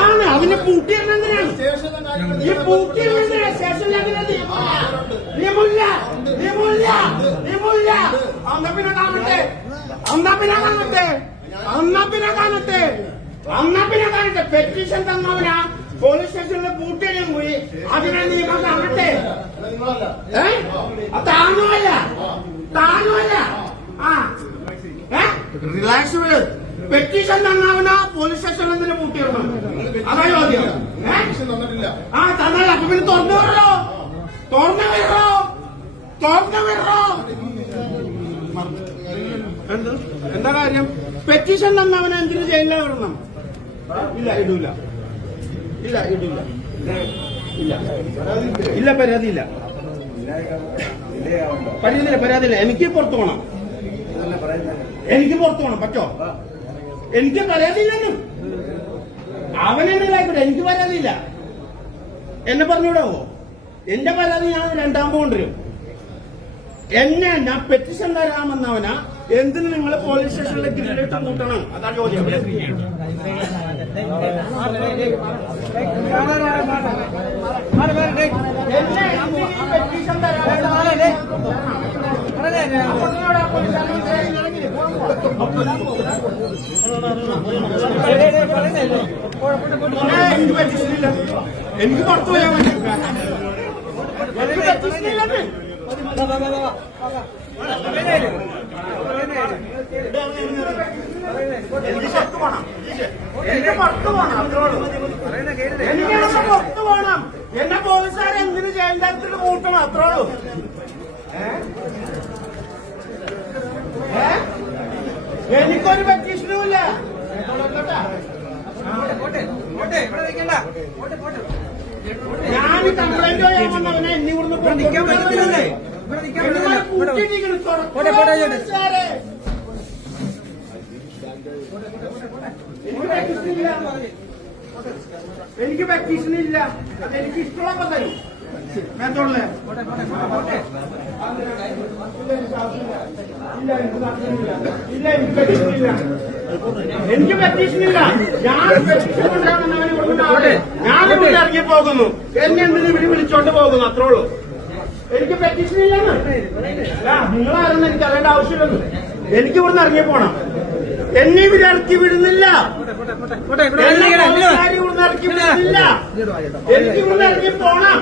ആണ് അതിനെ പൂട്ടിയിടുന്നതിനാണ് ഈ പൂട്ടിയിടുന്നതിനാ സ്റ്റേഷനിൽ നിയമമില്ല. എന്നാ പിന്നെ കാണട്ടെ പെറ്റീഷൻ തന്നവനാ പോലീസ് സ്റ്റേഷനിൽ പൂട്ടിയും കൂടി അതിനെ നിയമം കാണട്ടെ. താനുമല്ല റിലാക്സ് വിട്. പെറ്റീഷൻ തന്നവനാ പോലീസ് സ്റ്റേഷനിൽ എന്തിനു പൂട്ടിയിടണം? അതാ ചോദ്യം. തന്നല്ല. അപ്പൊ പിന്നെ തുറന്നു വിടറോ. എന്താ കാര്യം? പെറ്റീഷൻ തന്നവനെ എന്തിനു ജയിലിൽ വിടണം? ഇടൂല. പരാതിയില്ല. എനിക്ക് പുറത്തു പോണം. പറ്റോ? എനിക്ക് പരാതിയില്ലെന്നും അവനെന്തെങ്കിലും എനിക്ക് പരാതിയില്ല. എന്നെ പറഞ്ഞുവിടാവോ? എന്റെ പരാതി ഞാൻ രണ്ടാം കൊണ്ടുവരും. ഞാൻ പെറ്റീഷൻ തരാമെന്നവനാ എന്തിന് നിങ്ങൾ പോലീസ് സ്റ്റേഷനിലെ ഗ്രില്ലിട്ട് കൂട്ടണം? അതാ ചോദ്യം. പെറ്റീഷൻ എനിക്ക് പുറത്തു പോയാൽ മതി. പുറത്തു പോണം. എന്നെ പോലീസുകാരെ എന്തിനു ജയിലിനകത്തിൽ കൂട്ടണം? അത്രോളൂ. എനിക്കൊരു പെറ്റീഷനുമില്ല. ഞാൻ കംപ്ലൈന്റ് ചെയ്യാൻ വന്നവനെ എന്നെ ഇവിടുന്ന് എനിക്ക് പെറ്റീഷനില്ല. എനിക്ക് ഇഷ്ടമുള്ളപ്പോ തരും. എനിക്ക് പെറ്റീഷനില്ല. ഞാനിവിടെ ഇറങ്ങി പോകുന്നു. എന്നെ എന്തിനു ഇവിടെ വിളിച്ചോണ്ട് പോകുന്നു? അത്രേ ഉള്ളൂ. എനിക്ക് പെറ്റീഷനില്ലെന്ന് നിങ്ങളാരെന്ന് എനിക്ക് അറിയേണ്ട ആവശ്യമില്ലെന്ന്. എനിക്ക് ഇവിടുന്ന് ഇറങ്ങി പോണം. എന്നെ ഇവിടെ ഇറക്കി വിടുന്നില്ല. ഇവിടുന്ന് ഇറക്കി വിടുന്നില്ല. എനിക്ക് ഇവിടുന്ന് ഇറങ്ങി പോണം.